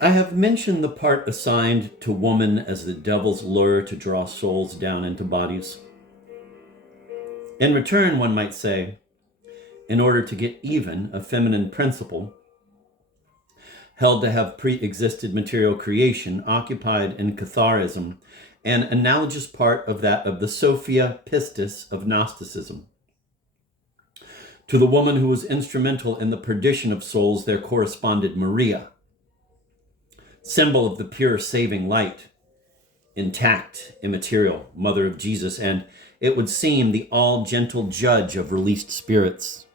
I have mentioned the part assigned to woman as the devil's lure to draw souls down into bodies. In return, one might say, in order to get even, a feminine principle, held to have pre-existed material creation, occupied in Catharism, an analogous part of that of the Sophia Pistis of Gnosticism. To the woman who was instrumental in the perdition of souls, there corresponded Maria, symbol of the pure saving light, intact, immaterial, mother of Jesus, and it would seem the all-gentle judge of released spirits.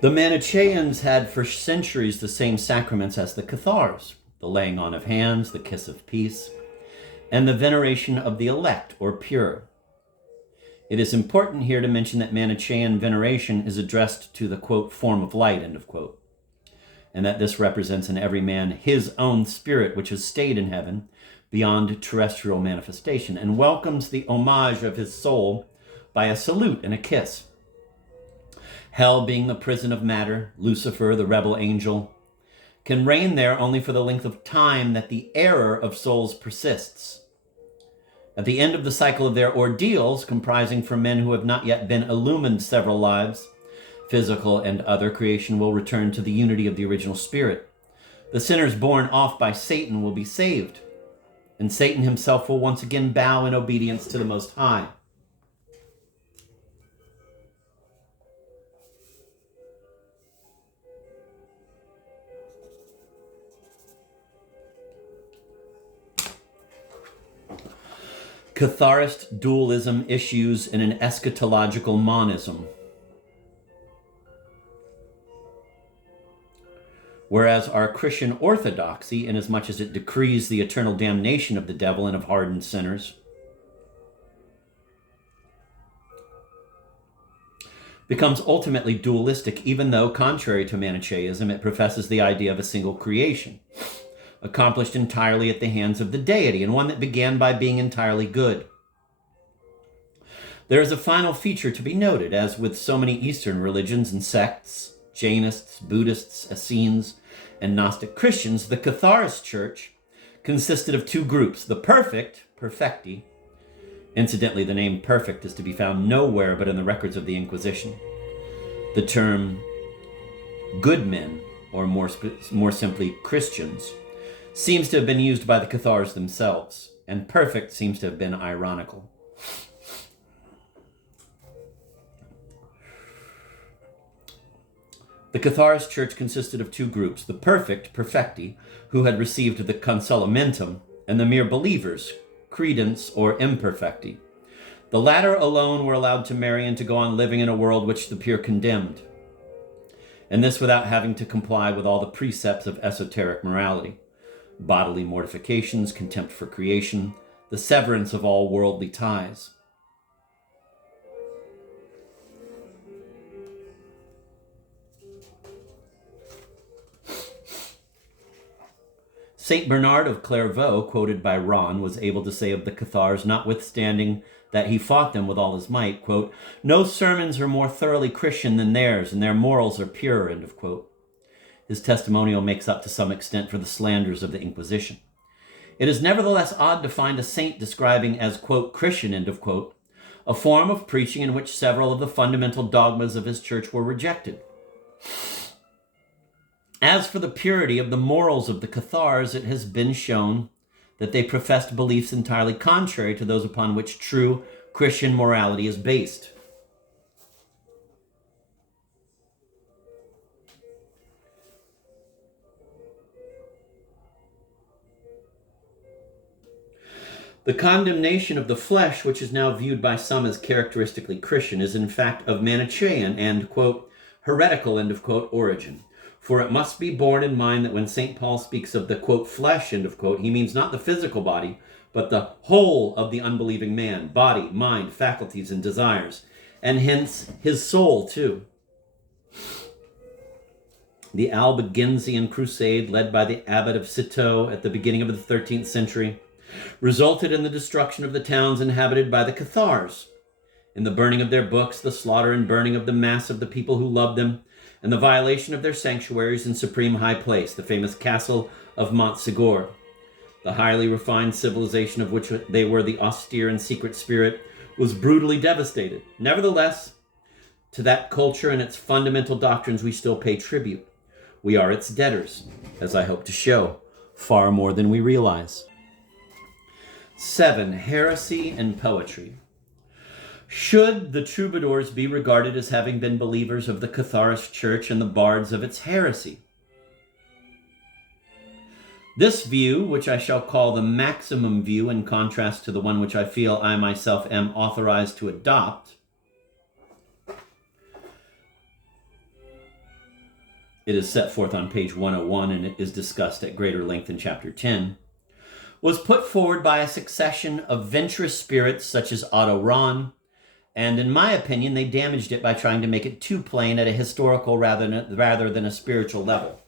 The Manichaeans had for centuries the same sacraments as the Cathars, the laying on of hands, the kiss of peace, and the veneration of the elect or pure. It is important here to mention that Manichaean veneration is addressed to the, quote, form of light, end of quote, and that this represents in every man his own spirit which has stayed in heaven beyond terrestrial manifestation and welcomes the homage of his soul by a salute and a kiss. Hell, being the prison of matter, Lucifer, the rebel angel, can reign there only for the length of time that the error of souls persists. At the end of the cycle of their ordeals, comprising for men who have not yet been illumined several lives, physical and other, creation will return to the unity of the original spirit. The sinners borne off by Satan will be saved, and Satan himself will once again bow in obedience to the Most High. Catharist dualism issues in an eschatological monism. Whereas our Christian orthodoxy, inasmuch as it decrees the eternal damnation of the devil and of hardened sinners, becomes ultimately dualistic, even though, contrary to Manichaeism, it professes the idea of a single creation, accomplished entirely at the hands of the deity, and one that began by being entirely good. There is a final feature to be noted, as with so many Eastern religions and sects, Jainists, Buddhists, Essenes, and Gnostic Christians, the Catharist Church consisted of two groups, the perfect, perfecti. Incidentally, the name perfect is to be found nowhere but in the records of the Inquisition. The term good men, or more simply Christians, seems to have been used by the Cathars themselves, and perfect seems to have been ironical. The Catharist Church consisted of two groups, the perfect, perfecti, who had received the consolamentum, and the mere believers, credens or imperfecti. The latter alone were allowed to marry and to go on living in a world which the pure condemned, and this without having to comply with all the precepts of esoteric morality. Bodily mortifications, contempt for creation, the severance of all worldly ties. Saint Bernard of Clairvaux, quoted by Ron, was able to say of the Cathars, notwithstanding that he fought them with all his might, quote, "No sermons are more thoroughly Christian than theirs, and their morals are pure," end of quote. His testimonial makes up to some extent for the slanders of the Inquisition. It is nevertheless odd to find a saint describing as, quote, Christian, end of quote, a form of preaching in which several of the fundamental dogmas of his church were rejected. As for the purity of the morals of the Cathars, it has been shown that they professed beliefs entirely contrary to those upon which true Christian morality is based. The condemnation of the flesh, which is now viewed by some as characteristically Christian, is in fact of Manichaean and, quote, heretical, end of quote, origin. For it must be borne in mind that when St. Paul speaks of the, quote, flesh, end of quote, he means not the physical body, but the whole of the unbelieving man, body, mind, faculties, and desires, and hence his soul, too. The Albigensian crusade, led by the abbot of Citeaux at the beginning of the 13th century, resulted in the destruction of the towns inhabited by the Cathars, in the burning of their books, the slaughter and burning of the mass of the people who loved them, and the violation of their sanctuaries and supreme high place, the famous castle of Montsegur. The highly refined civilization of which they were the austere and secret spirit was brutally devastated. Nevertheless, to that culture and its fundamental doctrines we still pay tribute. We are its debtors, as I hope to show, far more than we realize. 7. Heresy and poetry. Should the troubadours be regarded as having been believers of the Catharist Church and the bards of its heresy? This view, which I shall call the maximum view in contrast to the one which I feel I myself am authorized to adopt, it is set forth on page 101 and it is discussed at greater length in chapter 10, was put forward by a succession of venturous spirits such as Otto Rahn, and in my opinion, they damaged it by trying to make it too plain at a historical rather than a spiritual level.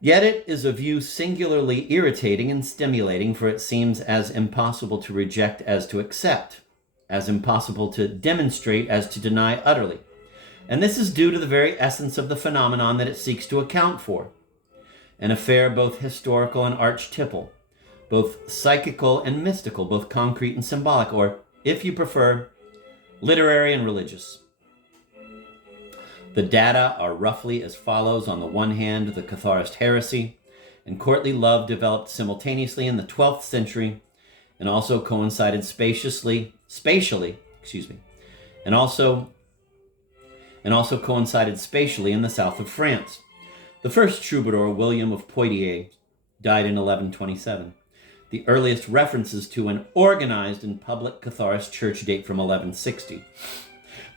Yet it is a view singularly irritating and stimulating, for it seems as impossible to reject as to accept, as impossible to demonstrate as to deny utterly. And this is due to the very essence of the phenomenon that it seeks to account for. An affair both historical and archetypal, both psychical and mystical, both concrete and symbolic, or, if you prefer, literary and religious. The data are roughly as follows. On the one hand, the Catharist heresy and courtly love developed simultaneously in the 12th century and also coincided spatially, and also coincided spatially in the south of France. The first troubadour, William of Poitiers, died in 1127. The earliest references to an organized and public Catharist church date from 1160.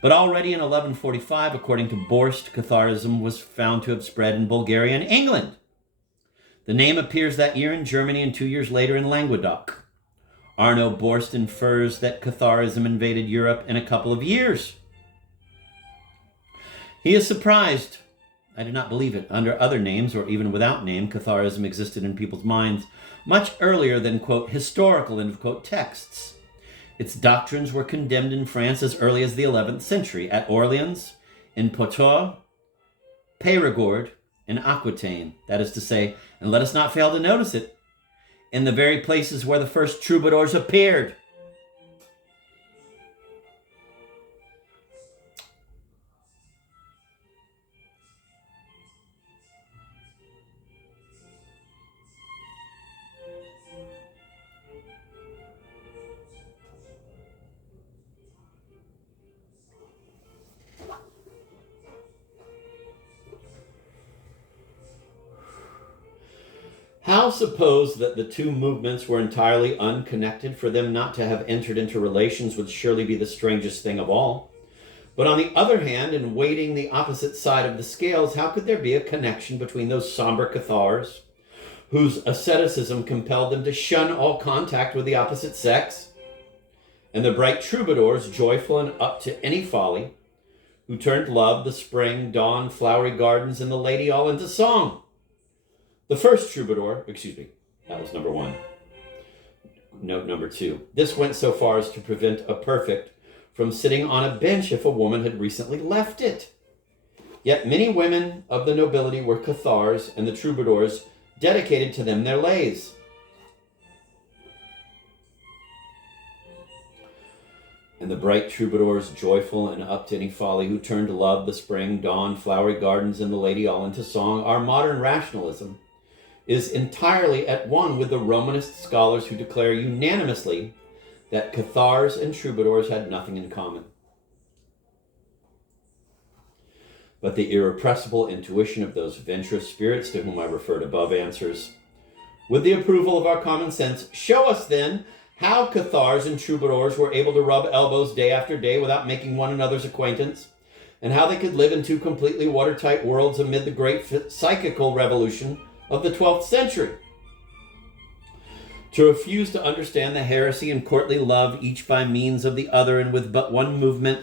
But already in 1145, according to Borst, Catharism was found to have spread in Bulgaria and England. The name appears that year in Germany and 2 years later in Languedoc. Arno Borst infers that Catharism invaded Europe in a couple of years. He is surprised. I do not believe it. Under other names, or even without name, Catharism existed in people's minds much earlier than, quote, historical, end of quote, texts. Its doctrines were condemned in France as early as the 11th century, at Orleans, in Poitou, Périgord, and Aquitaine. That is to say, and let us not fail to notice it, in the very places where the first troubadours appeared. How suppose that the two movements were entirely unconnected? For them not to have entered into relations would surely be the strangest thing of all. But on the other hand, in weighting the opposite side of the scales, how could there be a connection between those somber Cathars, whose asceticism compelled them to shun all contact with the opposite sex, and the bright troubadours, joyful and up to any folly, who turned love, the spring, dawn, flowery gardens, and the lady all into song? The first troubadour, that was number one. Note number 2. This went so far as to prevent a perfect from sitting on a bench if a woman had recently left it. Yet many women of the nobility were Cathars, and the troubadours dedicated to them their lays. And the bright troubadours, joyful and up to any folly, who turned love, the spring, dawn, flowery gardens, and the lady all into song, our modern rationalism is entirely at one with the Romanist scholars who declare unanimously that Cathars and troubadours had nothing in common. But the irrepressible intuition of those venturous spirits to whom I referred above answers, with the approval of our common sense, show us then how Cathars and troubadours were able to rub elbows day after day without making one another's acquaintance, and how they could live in two completely watertight worlds amid the great psychical revolution of the 12th century. To refuse to understand the heresy and courtly love, each by means of the other and with but one movement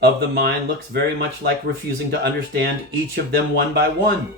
of the mind, looks very much like refusing to understand each of them one by one.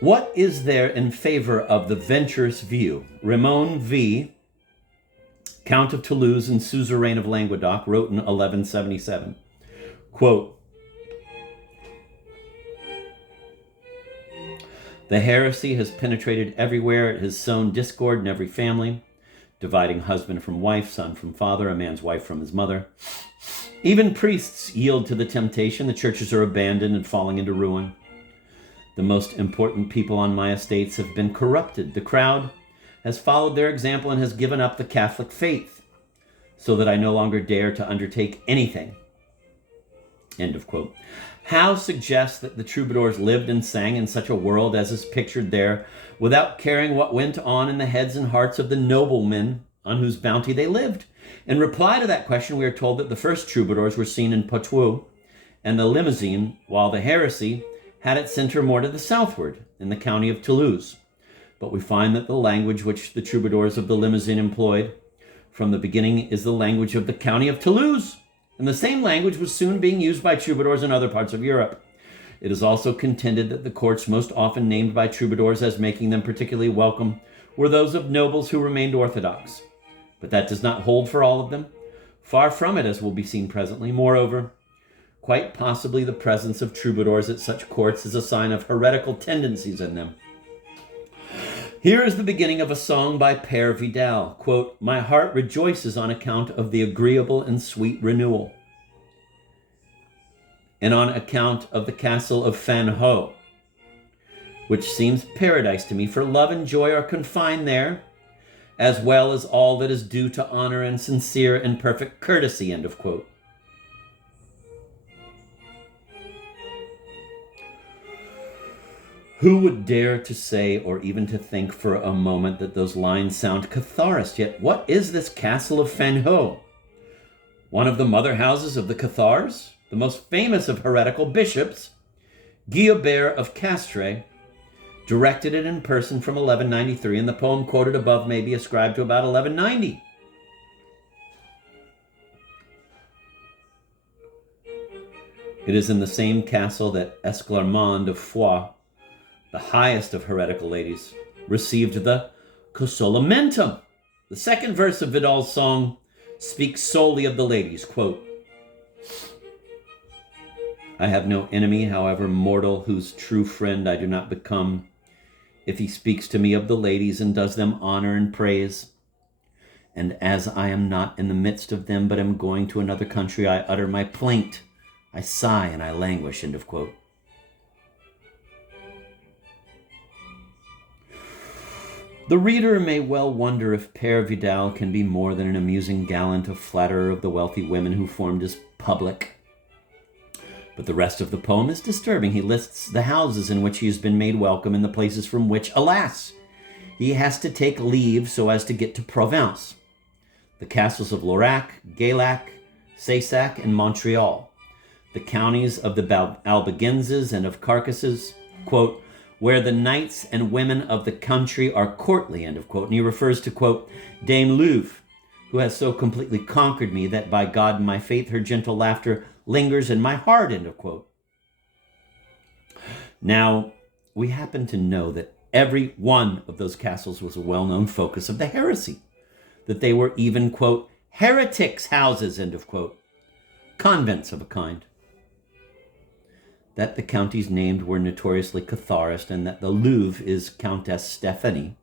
What is there in favor of the venturous view? Raymond V, Count of Toulouse and suzerain of Languedoc, wrote in 1177, quote, "The heresy has penetrated everywhere. It has sown discord in every family, dividing husband from wife, son from father, a man's wife from his mother. Even priests yield to the temptation. The churches are abandoned and falling into ruin. The most important people on my estates have been corrupted. The crowd has followed their example and has given up the Catholic faith, so that I no longer dare to undertake anything." End of quote. Howe suggests that the troubadours lived and sang in such a world as is pictured there, without caring what went on in the heads and hearts of the noblemen on whose bounty they lived. In reply to that question, we are told that the first troubadours were seen in Poitou and the Limousin, while the heresy had its center more to the southward, in the county of Toulouse. But we find that the language which the troubadours of the Limousin employed from the beginning is the language of the county of Toulouse, and the same language was soon being used by troubadours in other parts of Europe. It is also contended that the courts most often named by troubadours as making them particularly welcome were those of nobles who remained orthodox. But that does not hold for all of them. Far from it, as will be seen presently. Moreover, quite possibly the presence of troubadours at such courts is a sign of heretical tendencies in them. Here is the beginning of a song by Père Vidal, quote, "My heart rejoices on account of the agreeable and sweet renewal, and on account of the castle of Fanhot, which seems paradise to me, for love and joy are confined there, as well as all that is due to honor and sincere and perfect courtesy," end of quote. Who would dare to say or even to think for a moment that those lines sound Catharist? Yet what is this castle of Fanhot? One of the mother houses of the Cathars, the most famous of heretical bishops, Guilbert of Castres, directed it in person from 1193, and the poem quoted above may be ascribed to about 1190. It is in the same castle that Esclarmonde of Foix, the highest of heretical ladies, received the Consolamentum. The second verse of Vidal's song speaks solely of the ladies, quote, "I have no enemy, however mortal, whose true friend I do not become, if he speaks to me of the ladies and does them honor and praise. And as I am not in the midst of them, but am going to another country, I utter my plaint, I sigh and I languish," end of quote. The reader may well wonder if Père Vidal can be more than an amusing gallant, a flatterer of the wealthy women who formed his public. But the rest of the poem is disturbing. He lists the houses in which he has been made welcome and the places from which, alas, he has to take leave so as to get to Provence. The castles of Laurac, Gaillac, Saissac, and Montreal. The counties of the Albigenses and of Carcasses, quote, "where the knights and women of the country are courtly," end of quote. And he refers to, quote, "Dame Louve, who has so completely conquered me that by God and my faith her gentle laughter lingers in my heart," end of quote. Now, we happen to know that every one of those castles was a well-known focus of the heresy, that they were even, quote, "heretics' houses," end of quote, convents of a kind. That the counties named were notoriously Catharist, and that the Louve is Countess Stephanie,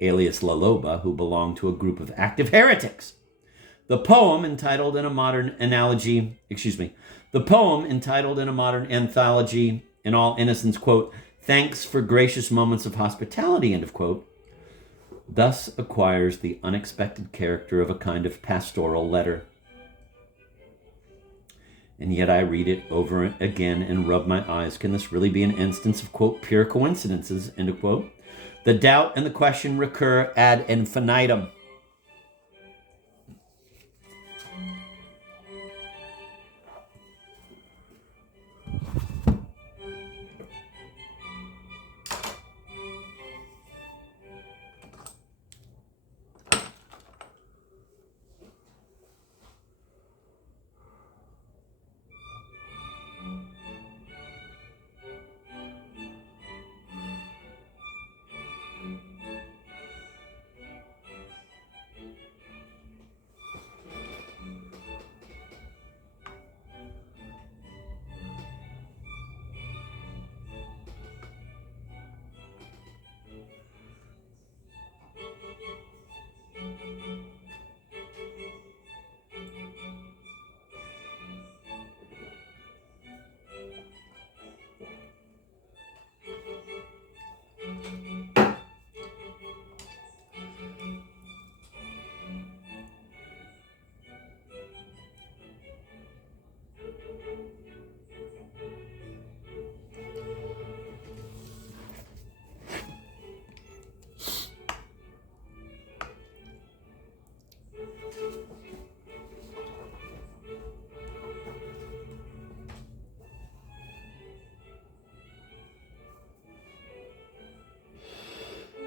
alias La Loba, who belonged to a group of active heretics. The poem entitled in a modern anthology, in all innocence, quote, "thanks for gracious moments of hospitality," end of quote, thus acquires the unexpected character of a kind of pastoral letter. And yet I read it over again and rub my eyes. Can this really be an instance of, quote, "pure coincidences," end of quote? The doubt and the question recur ad infinitum.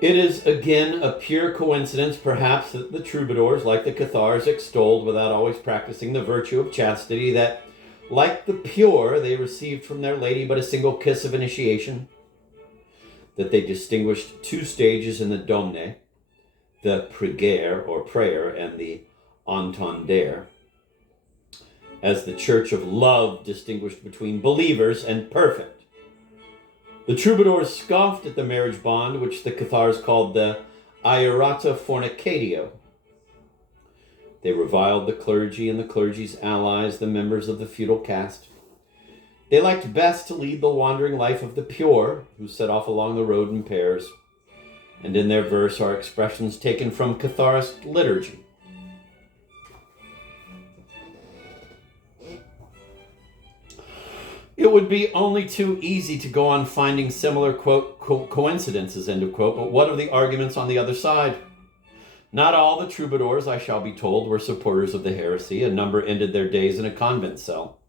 It is again a pure coincidence, perhaps, that the troubadours, like the Cathars, extolled without always practicing the virtue of chastity, that, like the pure, they received from their lady but a single kiss of initiation, that they distinguished two stages in the Domne, the prière or prayer and the entendre, as the Church of Love distinguished between believers and perfect. The troubadours scoffed at the marriage bond, which the Cathars called the aorata fornicatio. They reviled the clergy and the clergy's allies, the members of the feudal caste. They liked best to lead the wandering life of the pure, who set off along the road in pairs. And in their verse are expressions taken from Catharist liturgy. It would be only too easy to go on finding similar, quote, coincidences, end of quote, but what are the arguments on the other side? Not all the troubadours, I shall be told, were supporters of the heresy. A number ended their days in a convent cell.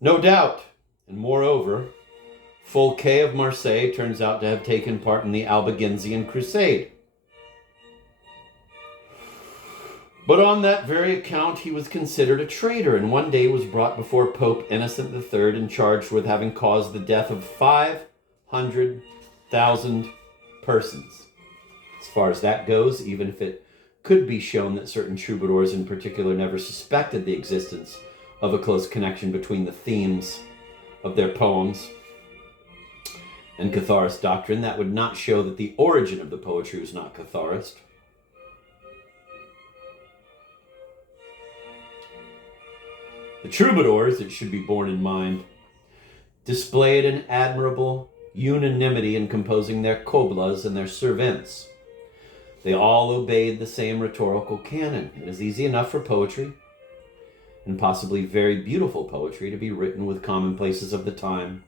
No doubt, and moreover, Folquet of Marseille turns out to have taken part in the Albigensian Crusade. But on that very account, he was considered a traitor, and one day was brought before Pope Innocent III and charged with having caused the death of 500,000 persons. As far as that goes, even if it could be shown that certain troubadours in particular never suspected the existence of a close connection between the themes of their poems and Catharist doctrine, that would not show that the origin of the poetry was not Catharist. The troubadours, it should be borne in mind, displayed an admirable unanimity in composing their coblas and their servants. They all obeyed the same rhetorical canon. It is easy enough for poetry, and possibly very beautiful poetry, to be written with commonplaces of the time,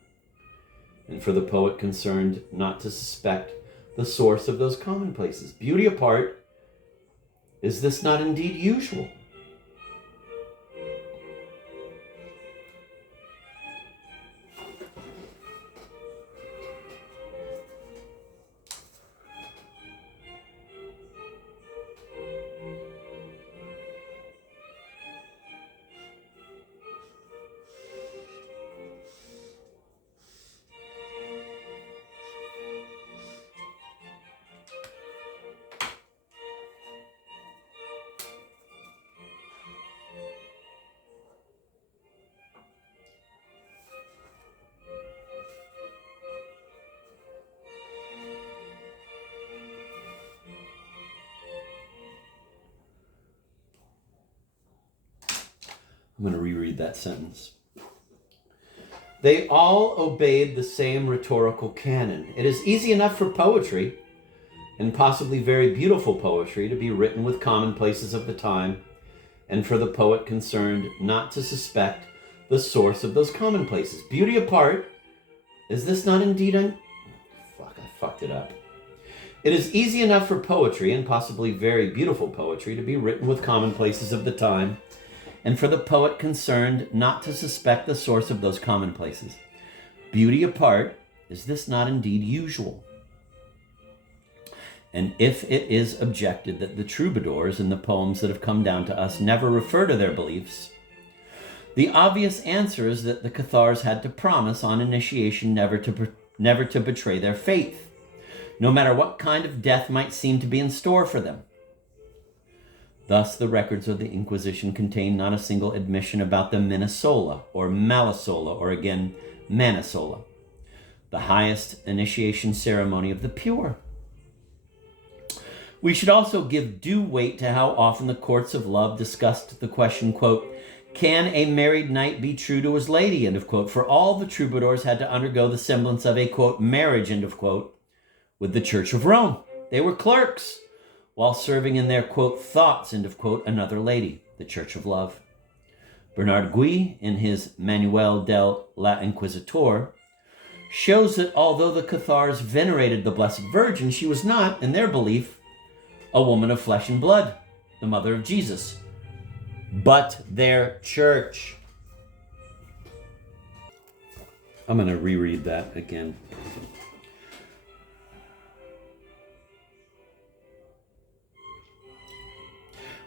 and for the poet concerned not to suspect the source of those commonplaces. Beauty apart, is this not indeed usual? I'm going to reread that sentence. They all obeyed the same rhetorical canon. It is easy enough for poetry, and possibly very beautiful poetry, to be written with commonplaces of the time, and for the poet concerned not to suspect the source of those commonplaces. Beauty apart, is this not indeed I fucked it up. It is easy enough for poetry, and possibly very beautiful poetry, to be written with commonplaces of the time, and for the poet concerned not to suspect the source of those commonplaces. Beauty apart, is this not indeed usual? And if it is objected that the troubadours in the poems that have come down to us never refer to their beliefs, the obvious answer is that the Cathars had to promise on initiation never to betray their faith, no matter what kind of death might seem to be in store for them. Thus, the records of the Inquisition contain not a single admission about the Minasola, or Malisola, or again, Manisola, the highest initiation ceremony of the pure. We should also give due weight to how often the courts of love discussed the question, quote, can a married knight be true to his lady, end of quote, for all the troubadours had to undergo the semblance of a, quote, marriage, end of quote, with the Church of Rome. They were clerks, while serving in their, quote, thoughts, end of quote, another lady, the Church of Love. Bernard Gui, in his Manuel del la Inquisitor, shows that although the Cathars venerated the Blessed Virgin, she was not, in their belief, a woman of flesh and blood, the mother of Jesus, but their church. I'm going to reread that again.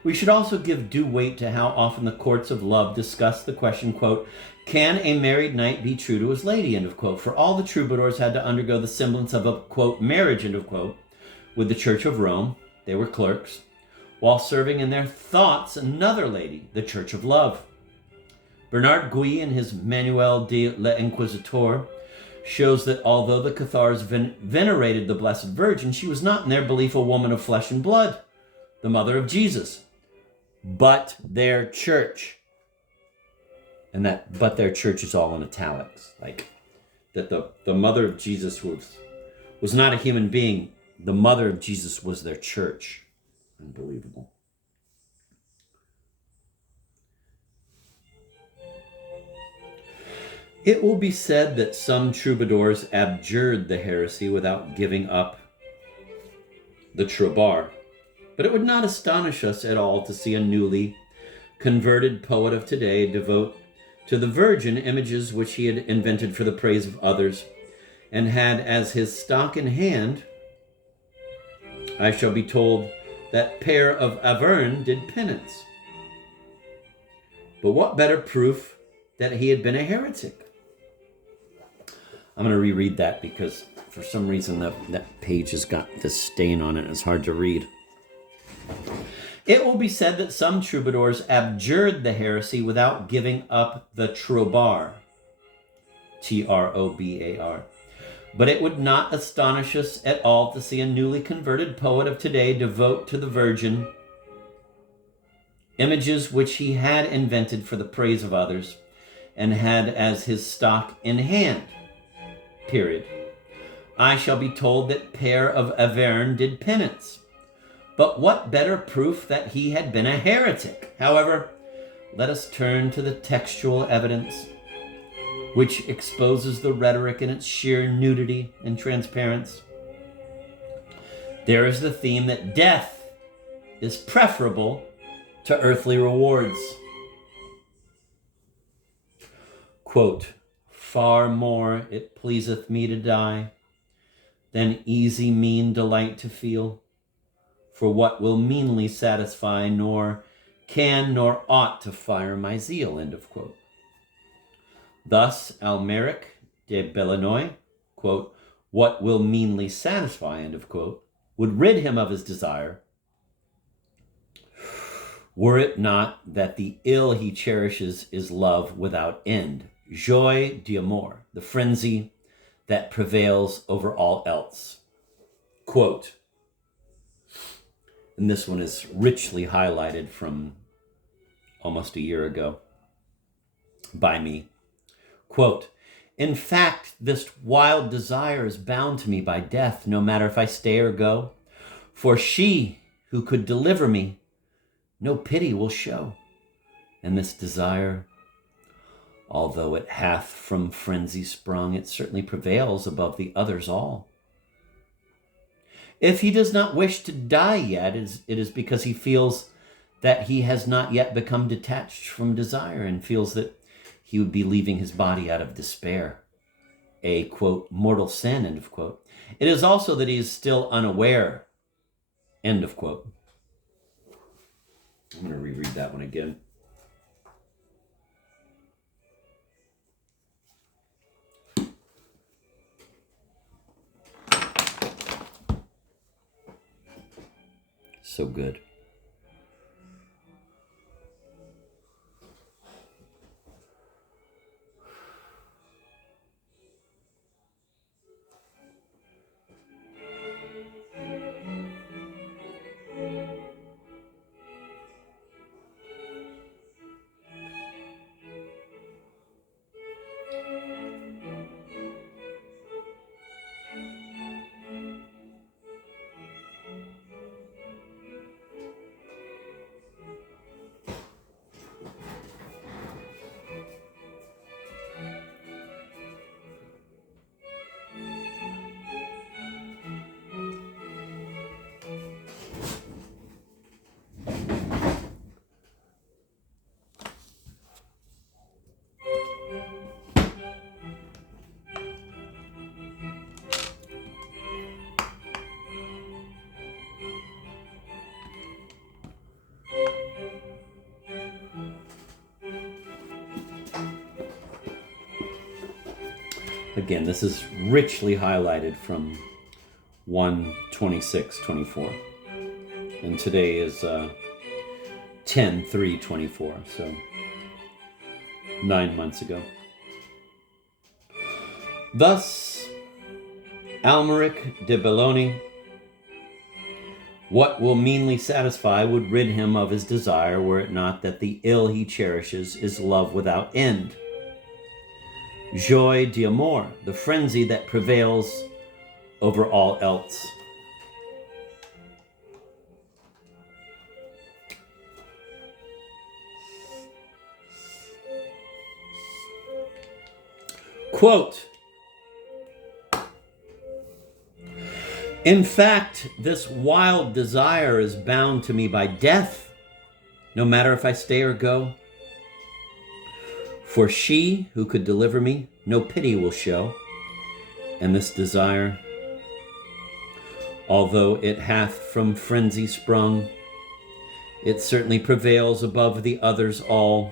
We should also give due weight to how often the courts of love discuss the question, quote, can a married knight be true to his lady, end of quote, for all the troubadours had to undergo the semblance of a, quote, marriage, end of quote, with the Church of Rome, they were clerks, while serving in their thoughts another lady, the Church of Love. Bernard Gui, in his Manuel de l'Inquisitor, shows that although the Cathars venerated the Blessed Virgin, she was not in their belief a woman of flesh and blood, the mother of Jesus, but their church. And that but their church is all in italics, like that the mother of Jesus was not a human being. The mother of Jesus was their church. Unbelievable. It will be said that some troubadours abjured the heresy without giving up the troubar, but it would not astonish us at all to see a newly converted poet of today devote to the Virgin images which he had invented for the praise of others, and had as his stock in hand, I shall be told that Pere of Auvergne did penance. But what better proof that he had been a heretic? I'm going to reread that because for some reason that page has got this stain on it. It's hard to read. It will be said that some troubadours abjured the heresy without giving up the troubar, Trobar. But it would not astonish us at all to see a newly converted poet of today devote to the Virgin images which he had invented for the praise of others and had as his stock in hand. Period. I shall be told that Pere of Auvergne did penance. But what better proof that he had been a heretic? However, let us turn to the textual evidence, which exposes the rhetoric in its sheer nudity and transparency. There is the theme that death is preferable to earthly rewards. Quote, far more it pleaseth me to die than easy mean delight to feel. For what will meanly satisfy, nor can nor ought to fire my zeal, end of quote. Thus, Almeric de Bellenoy, quote, what will meanly satisfy, end of quote, would rid him of his desire, were it not that the ill he cherishes is love without end, joie d'amour, the frenzy that prevails over all else. Quote, and this one is richly highlighted from almost a year ago by me. Quote, in fact, this wild desire is bound to me by death, no matter if I stay or go. For she who could deliver me, no pity will show. And this desire, although it hath from frenzy sprung, it certainly prevails above the others all. If he does not wish to die yet, it is because he feels that he has not yet become detached from desire and feels that he would be leaving his body out of despair, a, quote, mortal sin, end of quote. It is also that he is still unaware, end of quote. I'm going to reread that one again. So good. Again, this is richly highlighted from 1:26:24. And today is 10:3:24, so 9 months ago. Thus, Almeric de Belloni, what will meanly satisfy would rid him of his desire, were it not that the ill he cherishes is love without end. Joie d'amour, the frenzy that prevails over all else. Quote, in fact, this wild desire is bound to me by death, no matter if I stay or go. For she who could deliver me no pity will show, and this desire, although it hath from frenzy sprung, it certainly prevails above the others all.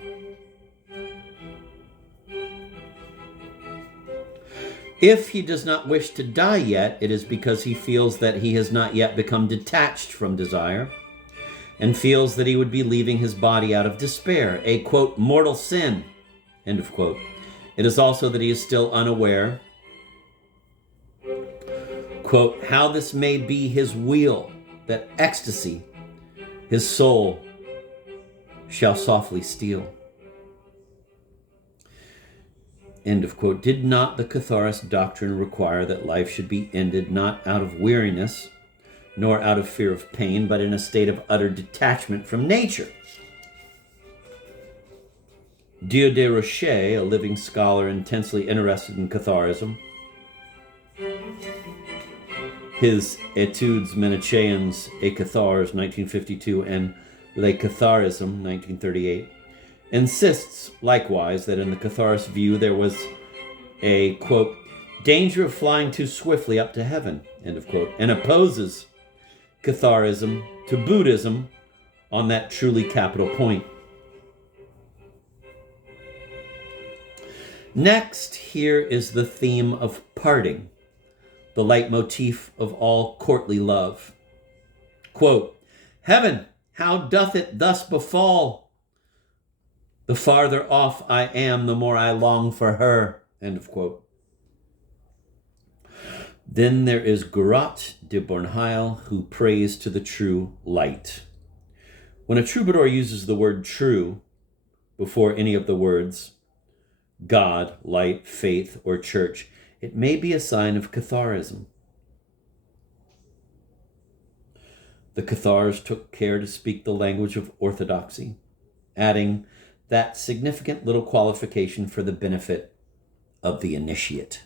If he does not wish to die yet, it is because he feels that he has not yet become detached from desire, and feels that he would be leaving his body out of despair, a, quote, mortal sin, end of quote. It is also that he is still unaware, quote, how this may be his will, that ecstasy, his soul, shall softly steal. End of quote. Did not the Catharist doctrine require that life should be ended not out of weariness, nor out of fear of pain, but in a state of utter detachment from nature? Dieu de Rocher, a living scholar intensely interested in Catharism, his Études Manichaeans et Cathars, 1952, and Le Catharisme, 1938, insists likewise that in the Catharist view there was a, quote, danger of flying too swiftly up to heaven, end of quote, and opposes Catharism to Buddhism on that truly capital point. Next, here is the theme of parting, the leitmotif of all courtly love. Quote, heaven, how doth it thus befall? The farther off I am, the more I long for her, end of quote. Then there is Guerat de Bornheil, who prays to the true light. When a troubadour uses the word true before any of the words God, light, faith, or church, it may be a sign of Catharism. The Cathars took care to speak the language of orthodoxy, adding that significant little qualification for the benefit of the initiate.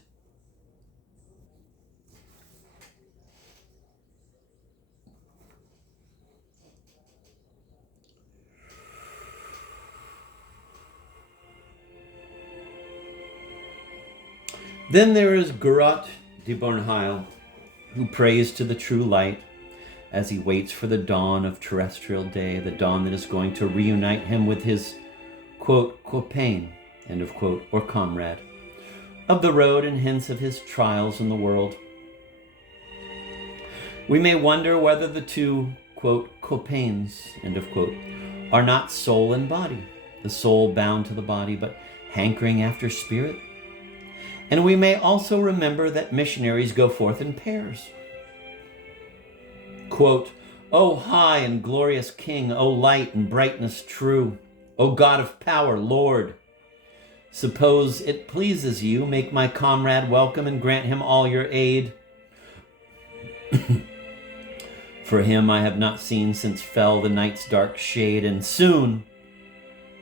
Then there is Guerat de Bornheil, who prays to the true light as he waits for the dawn of terrestrial day, the dawn that is going to reunite him with his, quote, copain, end of quote, or comrade, of the road and hence of his trials in the world. We may wonder whether the two, quote, copains, end of quote, are not soul and body, the soul bound to the body, but hankering after spirit. And we may also remember that missionaries go forth in pairs. Quote, O high and glorious King, O light and brightness true, O God of power, Lord, suppose it pleases you, make my comrade welcome and grant him all your aid. For him I have not seen since fell the night's dark shade, and soon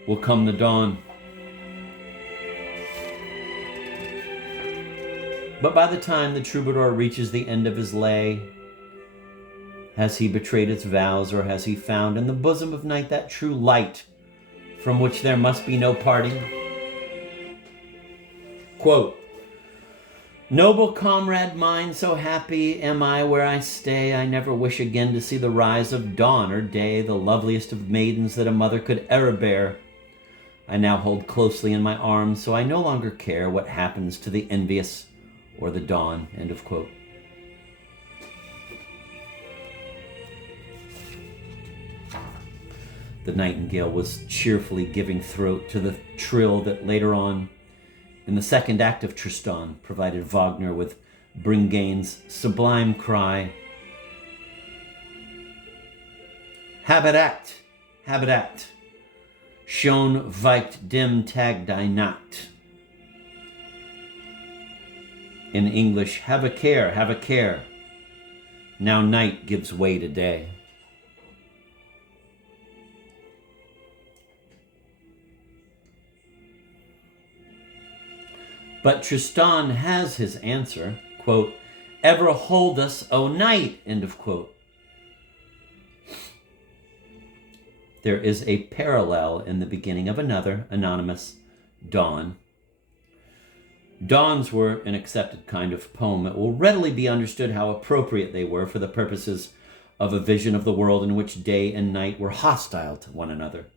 will come the dawn. But by the time the troubadour reaches the end of his lay, has he betrayed its vows, or has he found in the bosom of night that true light from which there must be no parting? Quote, noble comrade mine, so happy am I where I stay, I never wish again to see the rise of dawn or day, the loveliest of maidens that a mother could e'er bear. I now hold closely in my arms, so I no longer care what happens to the envious or the dawn, end of quote. The nightingale was cheerfully giving throat to the trill that later on, in the second act of Tristan, provided Wagner with Bringane's sublime cry, Haberat, Haberat, schon weicht dem Tag die Nacht. In English, have a care, have a care. Now night gives way to day. But Tristan has his answer, quote, ever hold us, O night, end of quote. There is a parallel in the beginning of another, anonymous, Dawn. Dawns were an accepted kind of poem. It will readily be understood how appropriate they were for the purposes of a vision of the world in which day and night were hostile to one another.